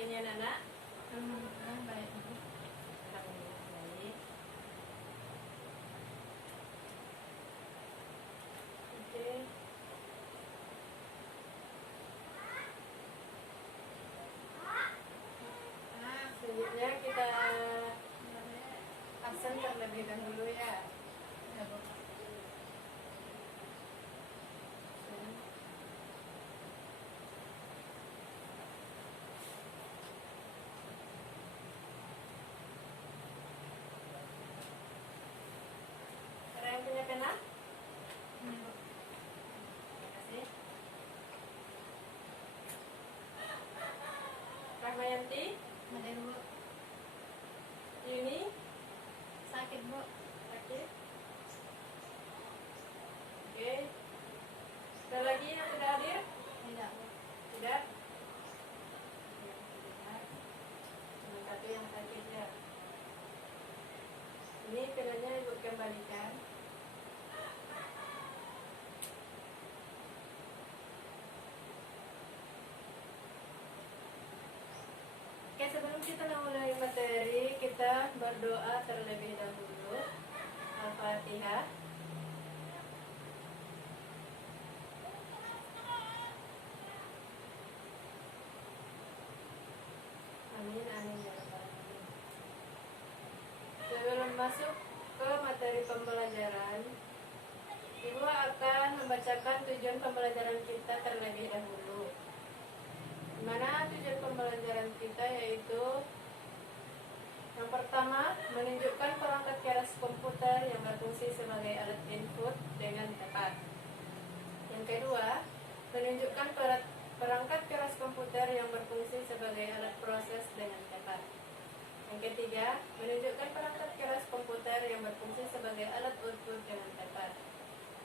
hari ini anak-anak? Baik. Alhamdulillah baik. Oke. Selanjutnya kita absen terlebih dahulu ya. Ya, Bu. Ada yang punya pena? Ini, Bu. Terima kasih. Rahmayanti, Ada, Bu. Yuni, Sakit, Bu. sakit. Oke. Ada lagi yang tidak hadir? Tidak, Bu. Tidak. Melengkapi yang sakit ya. Ini penanya ibu kembalikan. Oke, sebelum kita memulai materi, kita berdoa terlebih dahulu. Al-Fatihah. Amin, amin ya rabbal alamin. Sebelum masuk ke materi pembelajaran, Ibu akan membacakan tujuan pembelajaran kita terlebih dahulu. Di mana tujuan pembelajaran kita yaitu yang pertama, menunjukkan perangkat keras komputer yang berfungsi sebagai alat input dengan tepat. Yang kedua, menunjukkan perangkat keras komputer yang berfungsi sebagai alat proses dengan tepat. Yang ketiga, menunjukkan perangkat keras komputer yang berfungsi sebagai alat output dengan tepat.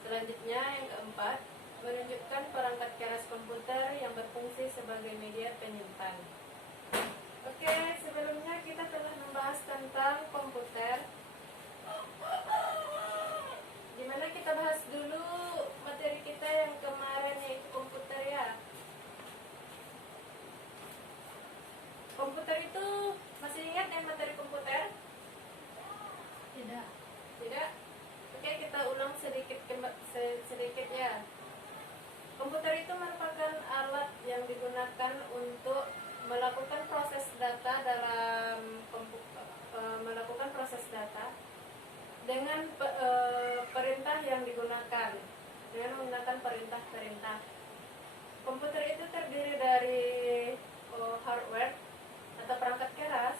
Selanjutnya, yang keempat, menunjukkan perangkat keras komputer yang berfungsi sebagai media penyimpan. Oke, sebelumnya kita telah membahas tentang komputer. Dimana kita bahas dulu materi kita yang kemarin yaitu komputer ya. Komputer itu masih ingat yang materi komputer? Tidak. Tidak? Oke, kita ulang sedikit ya. Komputer itu merupakan alat yang digunakan untuk melakukan proses data melakukan proses data dengan perintah yang digunakan dengan menggunakan perintah-perintah. Komputer itu terdiri dari hardware atau perangkat keras,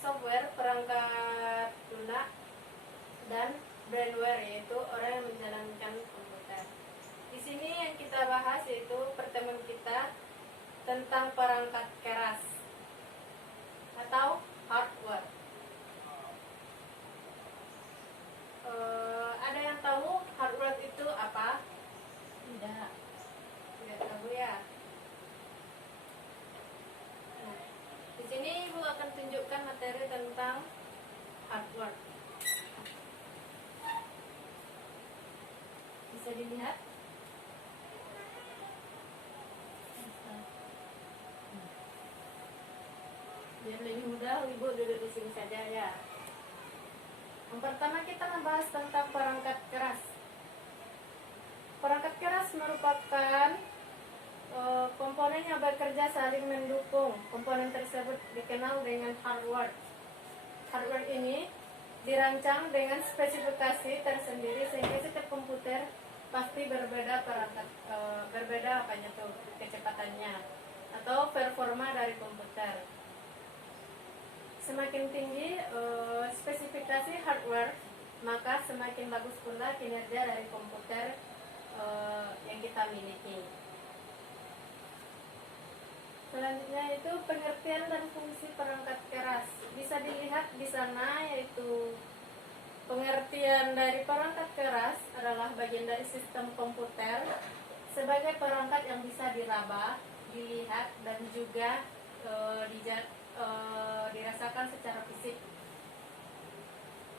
software perangkat lunak, dan brainware yaitu orang yang menjalankan komputer. Di sini yang kita bahas yaitu pertemuan kita tentang perangkat keras atau hardware. Ada yang tahu hardware itu apa? Tidak. Tidak tahu ya. Nah, di sini Ibu akan tunjukkan materi tentang hardware. Bisa dilihat? Biar lebih mudah, Ibu duduk di sini saja ya. Yang pertama kita membahas tentang perangkat keras. Perangkat keras merupakan komponen yang bekerja saling mendukung. Komponen tersebut dikenal dengan hardware. Hardware ini dirancang dengan spesifikasi tersendiri sehingga setiap komputer pasti berbeda kecepatannya atau performa dari komputer. Semakin tinggi spesifikasi hardware, maka semakin bagus pula kinerja dari komputer yang kita miliki. Selanjutnya itu pengertian dan fungsi perangkat keras. Bisa dilihat di sana yaitu pengertian dari perangkat keras adalah bagian dari sistem komputer sebagai perangkat yang bisa diraba, dilihat dan juga dirasakan secara fisik,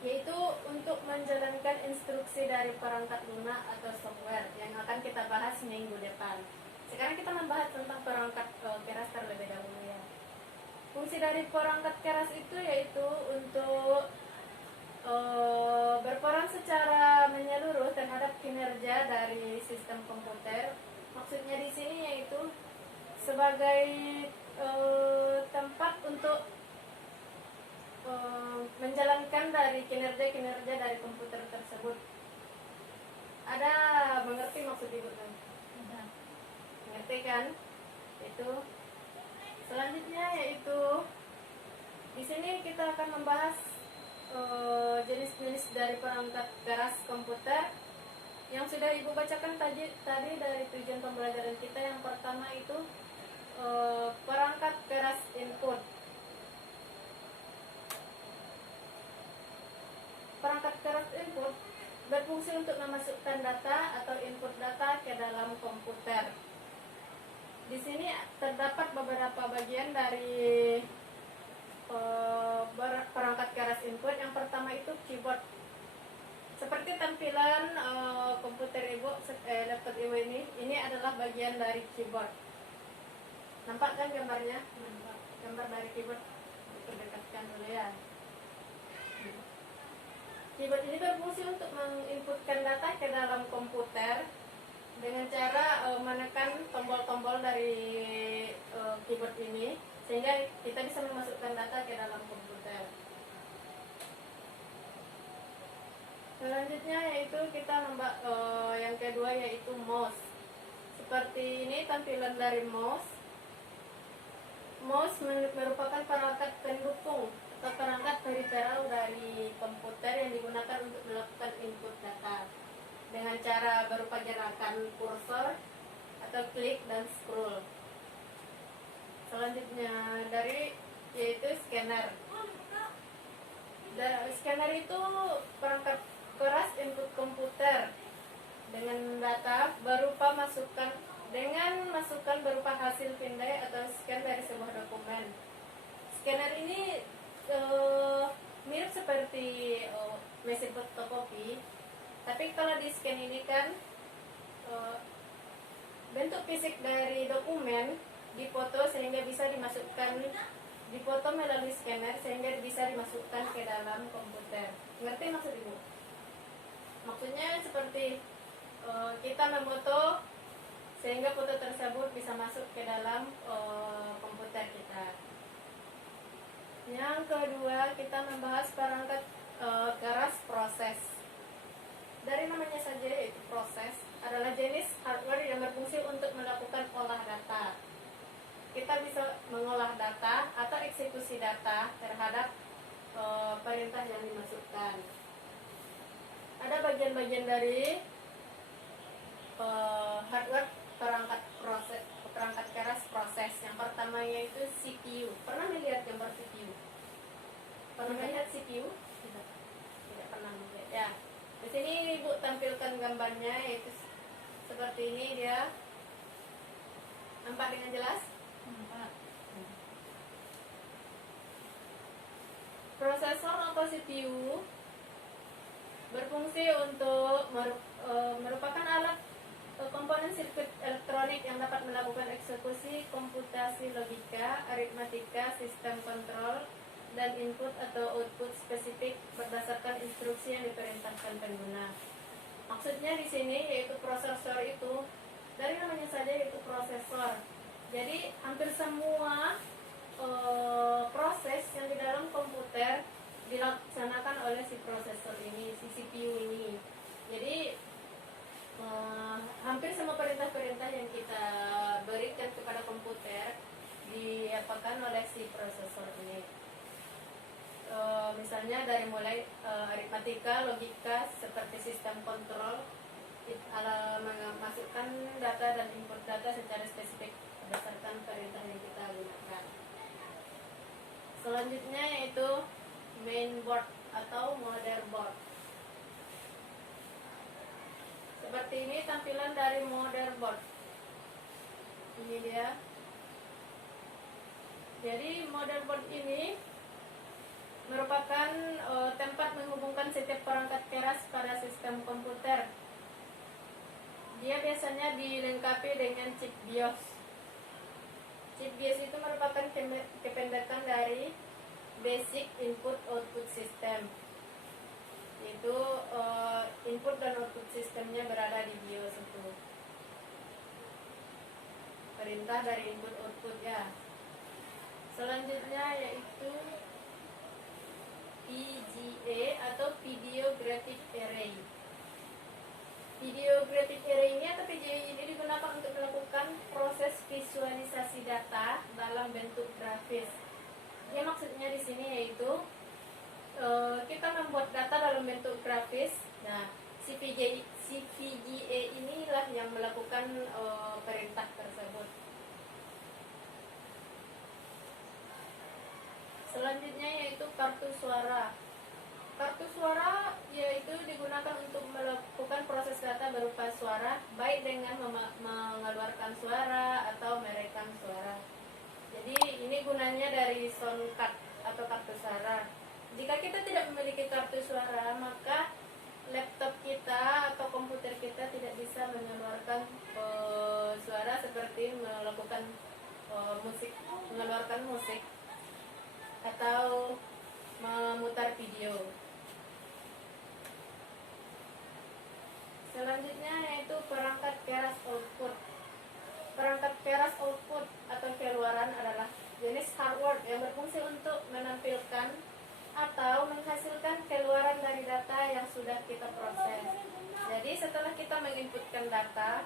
yaitu untuk menjalankan instruksi dari perangkat lunak atau software yang akan kita bahas minggu depan. Sekarang kita membahas tentang perangkat keras terlebih dahulu ya. Fungsi dari perangkat keras itu yaitu untuk berperan secara menyeluruh terhadap kinerja dari sistem komputer. Maksudnya di sini yaitu sebagai tempat untuk menjalankan dari kinerja-kinerja dari komputer tersebut. Ada mengerti maksud ibu kan? Ada. Mengerti kan? Itu. Selanjutnya yaitu di sini kita akan membahas jenis-jenis dari perangkat keras komputer yang sudah ibu bacakan tadi dari tujuan pembelajaran kita. Yang pertama itu perangkat keras input. Perangkat keras input berfungsi untuk memasukkan data atau input data ke dalam komputer. Di sini terdapat beberapa bagian dari perangkat keras input. Yang pertama itu keyboard. Seperti tampilan komputer ibu, laptop ibu ini adalah bagian dari keyboard. Nampak kan gambarnya? Nampak. Gambar dari keyboard. Dikendekatkan dulu ya. Keyboard ini berfungsi untuk menginputkan data ke dalam komputer dengan cara menekan tombol-tombol dari keyboard ini sehingga kita bisa memasukkan data ke dalam komputer. Selanjutnya yaitu kita yang kedua yaitu mouse. Seperti ini tampilan dari mouse. Mouse merupakan perangkat pendukung atau perangkat peripheral dari komputer yang digunakan untuk melakukan input data dengan cara berupa gerakan kursor atau klik dan scroll. Selanjutnya yaitu scanner. Scanner itu perangkat keras input komputer dengan data berupa masukan berupa hasil pindai atau scan dari sebuah dokumen. Scanner ini mirip seperti mesin fotokopi, tapi kalau di scan ini kan bentuk fisik dari dokumen dipoto sehingga bisa dipoto melalui scanner sehingga bisa dimasukkan ke dalam komputer. Ngerti maksud ibu? Maksudnya seperti kita memfoto sehingga foto tersebut bisa masuk ke dalam komputer kita. Yang kedua kita membahas perangkat keras proses. Dari namanya saja yaitu proses adalah jenis hardware yang berfungsi untuk melakukan olah data. Kita bisa mengolah data atau eksekusi data terhadap perintah yang dimasukkan. Ada bagian-bagian dari hardware perangkat keras proses. Yang pertama yaitu CPU. Pernah melihat gambar CPU? Pernah melihat CPU? Tidak pernah melihat. Ya. Di sini ibu tampilkan gambarnya yaitu seperti ini dia. Nampak dengan jelas? Nampak. Prosesor atau CPU berfungsi untuk merupakan alat komponen sirkuit elektronik yang dapat melakukan eksekusi komputasi logika, aritmatika, sistem kontrol, dan input atau output spesifik berdasarkan instruksi yang diperintahkan pengguna. Maksudnya di sini yaitu prosesor itu dari namanya saja yaitu prosesor. Jadi hampir semua proses yang di dalam komputer dilaksanakan oleh si prosesor ini, si CPU ini. Jadi hampir semua perintah-perintah yang kita berikan kepada komputer diapakan oleh si prosesor ini. Misalnya dari mulai aritmatika, logika, seperti sistem kontrol, memasukkan data dan input data secara spesifik berdasarkan perintah yang kita gunakan. Selanjutnya yaitu mainboard atau motherboard. Seperti ini tampilan dari motherboard. Ini dia. Jadi motherboard ini merupakan tempat menghubungkan setiap perangkat keras pada sistem komputer. Dia biasanya dilengkapi dengan chip BIOS. CBS itu merupakan kependekan dari Basic Input Output System. Itu input dan output sistemnya berada di BIOS itu. Perintah dari input output ya. Selanjutnya yaitu VGA atau Video Graphic Array. Video Graphic Array ini atau VGA ini digunakan untuk melakukan proses visualisasi data dalam bentuk grafis. Ya, maksudnya di sini yaitu kita membuat data dalam bentuk grafis. Nah, si VGA inilah yang melakukan perintah tersebut. Selanjutnya yaitu kartu suara. Kartu suara yaitu digunakan untuk melakukan proses data berupa suara, baik dengan mengeluarkan suara atau merekam suara. Jadi ini gunanya dari sound card atau kartu suara. Jika kita tidak memiliki kartu suara, maka laptop kita atau komputer kita tidak bisa mengeluarkan suara seperti melakukan mengeluarkan musik atau memutar video. Selanjutnya yaitu perangkat keras output. Perangkat keras output atau keluaran adalah jenis hardware yang berfungsi untuk menampilkan atau menghasilkan keluaran dari data yang sudah kita proses. Jadi setelah kita menginputkan data,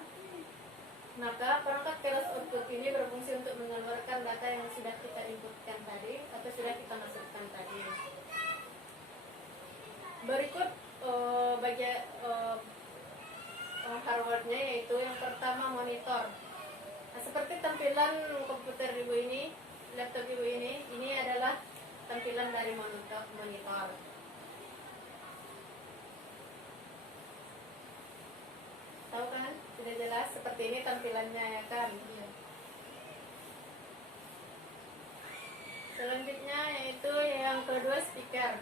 maka perangkat keras output ini berfungsi untuk mengeluarkan data yang sudah kita inputkan tadi atau sudah kita masukkan tadi. Berikut bagian hardware-nya, yaitu yang pertama monitor. Nah, seperti tampilan komputer ibu ini, laptop ibu ini adalah tampilan dari monitor. Tahu kan? Sudah jelas seperti ini tampilannya ya kan? Iya. Selanjutnya yaitu yang kedua speaker.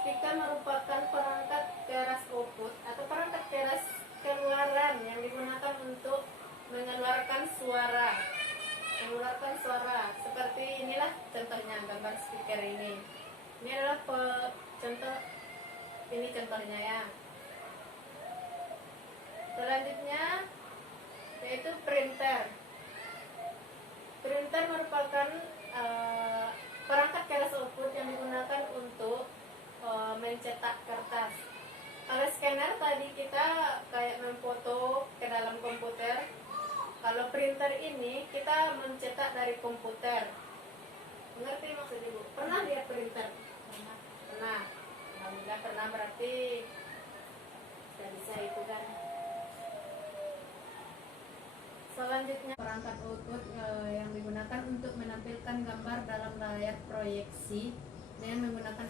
Speaker merupakan perangkat keras output atau perangkat keras keluaran yang digunakan untuk mengeluarkan suara. Seperti inilah contohnya gambar speaker ini. Ini adalah contohnya ya. Selanjutnya yaitu printer. Printer merupakan perangkat keras output yang digunakan untuk mencetak kertas. Kalau scanner tadi kita kayak memfoto ke dalam komputer. Kalau printer ini kita mencetak dari komputer. Mengerti maksud ibu? Pernah lihat printer? Pernah. Alhamdulillah pernah, berarti sudah bisa itu kan. Selanjutnya perangkat output yang digunakan untuk menampilkan gambar dalam layar proyeksi dengan menggunakan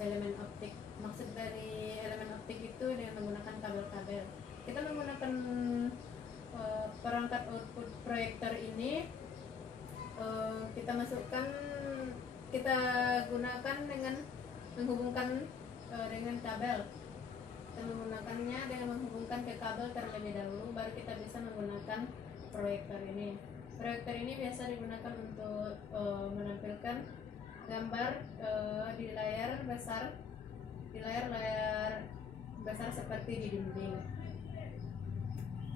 elemen optik. Maksud dari elemen optik itu dengan menggunakan kabel-kabel. Kita menggunakan perangkat output proyektor ini, kita gunakan dengan menghubungkan dengan kabel. Kita menggunakannya dengan menghubungkan ke kabel terlebih dahulu, baru kita bisa menggunakan proyektor ini. Proyektor ini biasa digunakan untuk menampilkan gambar di layar besar seperti di dinding.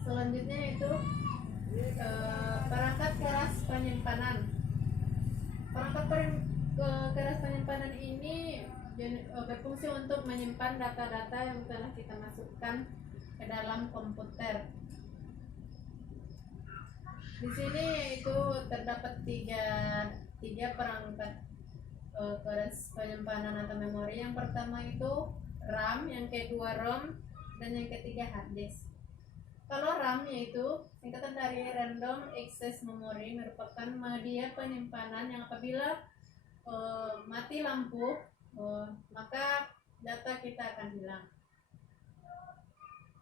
Selanjutnya itu perangkat keras penyimpanan. Perangkat keras penyimpanan ini berfungsi untuk menyimpan data-data yang telah kita masukkan ke dalam komputer. Di sini itu terdapat tiga perangkat keras penyimpanan atau memori. Yang pertama itu RAM, yang kedua ROM, dan yang ketiga hard disk. Kalau RAM yaitu singkatan dari Random Access Memory, merupakan media penyimpanan yang apabila mati lampu maka data kita akan hilang.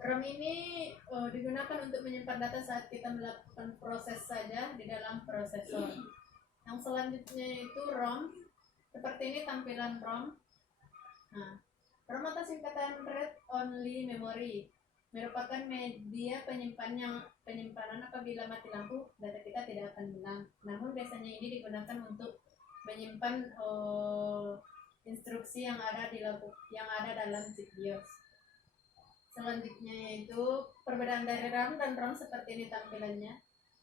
RAM ini digunakan untuk menyimpan data saat kita melakukan proses saja di dalam prosesor. Yang selanjutnya itu ROM. Seperti ini tampilan ROM. Nah, ROM atau singkatan Read Only Memory. merupakan media penyimpanan apabila mati lampu, data kita tidak akan hilang. Namun biasanya ini digunakan untuk menyimpan instruksi yang ada dalam chip BIOS. Selanjutnya yaitu perbedaan dari RAM dan ROM seperti ini tampilannya.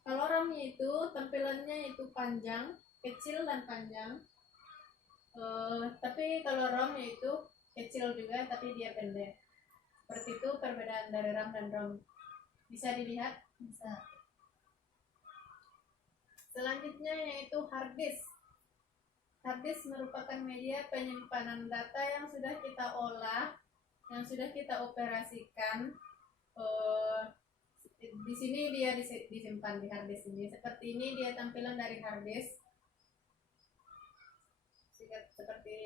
Kalau RAM itu tampilannya itu panjang, kecil dan panjang. Tapi kalau ROM itu kecil juga tapi dia pendek. Seperti itu perbedaan dari RAM dan ROM. Bisa dilihat? Bisa. Selanjutnya yaitu hard disk. Hard disk merupakan media penyimpanan data yang sudah kita olah, yang sudah kita operasikan. Di sini dia disimpan di hard disk ini. Seperti ini dia tampilan dari hard disk. Seperti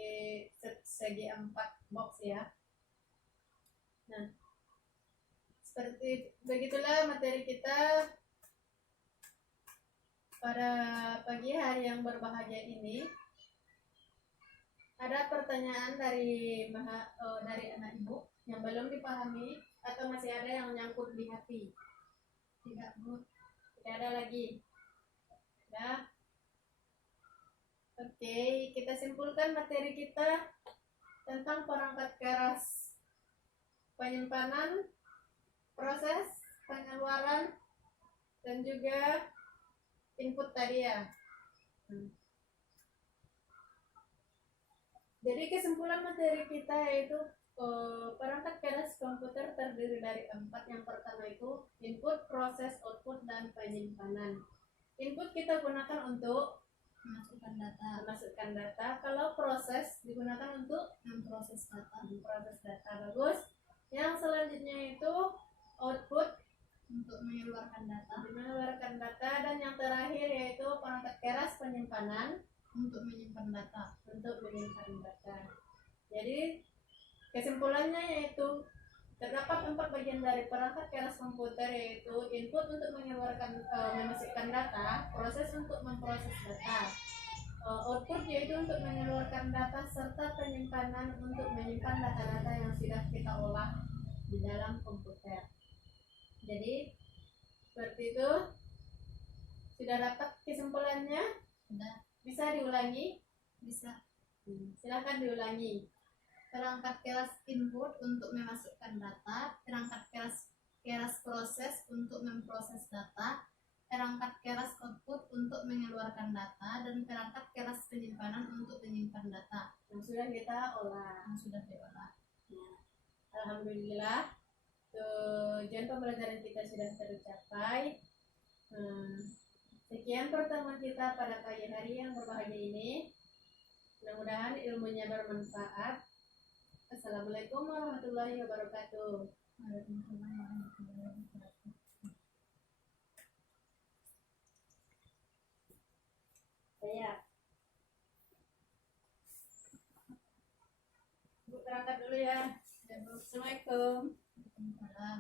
segi 4 box ya. Nah, seperti begitulah materi kita pada pagi hari yang berbahagia ini. Ada pertanyaan dari anak ibu yang belum dipahami atau masih ada yang nyangkut di hati? Tidak, Bu. Tidak ada lagi. Ya. Oke, kita simpulkan materi kita tentang perangkat keras penyimpanan, proses, pengeluaran, dan juga input tadi ya. Jadi kesimpulan materi kita yaitu perangkat keras komputer terdiri dari 4. Yang pertama itu input, proses, output, dan penyimpanan. Input kita gunakan untuk memasukkan data. Kalau proses digunakan untuk Memproses data. Bagus. Yang selanjutnya itu output Untuk mengeluarkan data. Dan yang terakhir yaitu perangkat keras penyimpanan Untuk menyimpan data. Jadi kesimpulannya yaitu terdapat 4 bagian dari perangkat keras komputer, yaitu input untuk memasukkan data, proses untuk memproses data, output yaitu untuk mengeluarkan data, serta penyimpanan untuk menyimpan data-data yang sudah kita olah di dalam komputer. Jadi seperti itu. Sudah dapat kesimpulannya? Sudah. Bisa diulangi? Bisa. Silakan diulangi. Perangkat keras input untuk memasukkan data, perangkat keras proses untuk memproses data, perangkat keras output untuk mengeluarkan data, dan perangkat keras penyimpanan untuk menyimpan data Yang sudah kita olah. yang sudah diolah. Alhamdulillah, tujuan pembelajaran kita sudah tercapai. Sekian pertemuan kita pada pagi hari yang berbahagia ini. Mudah-mudahan ilmunya bermanfaat. Assalamualaikum warahmatullahi wabarakatuh. Waalaikumsalam warahmatullahi wabarakatuh. Saya Bu berangkat dulu ya. Assalamualaikum. Waalaikumsalam.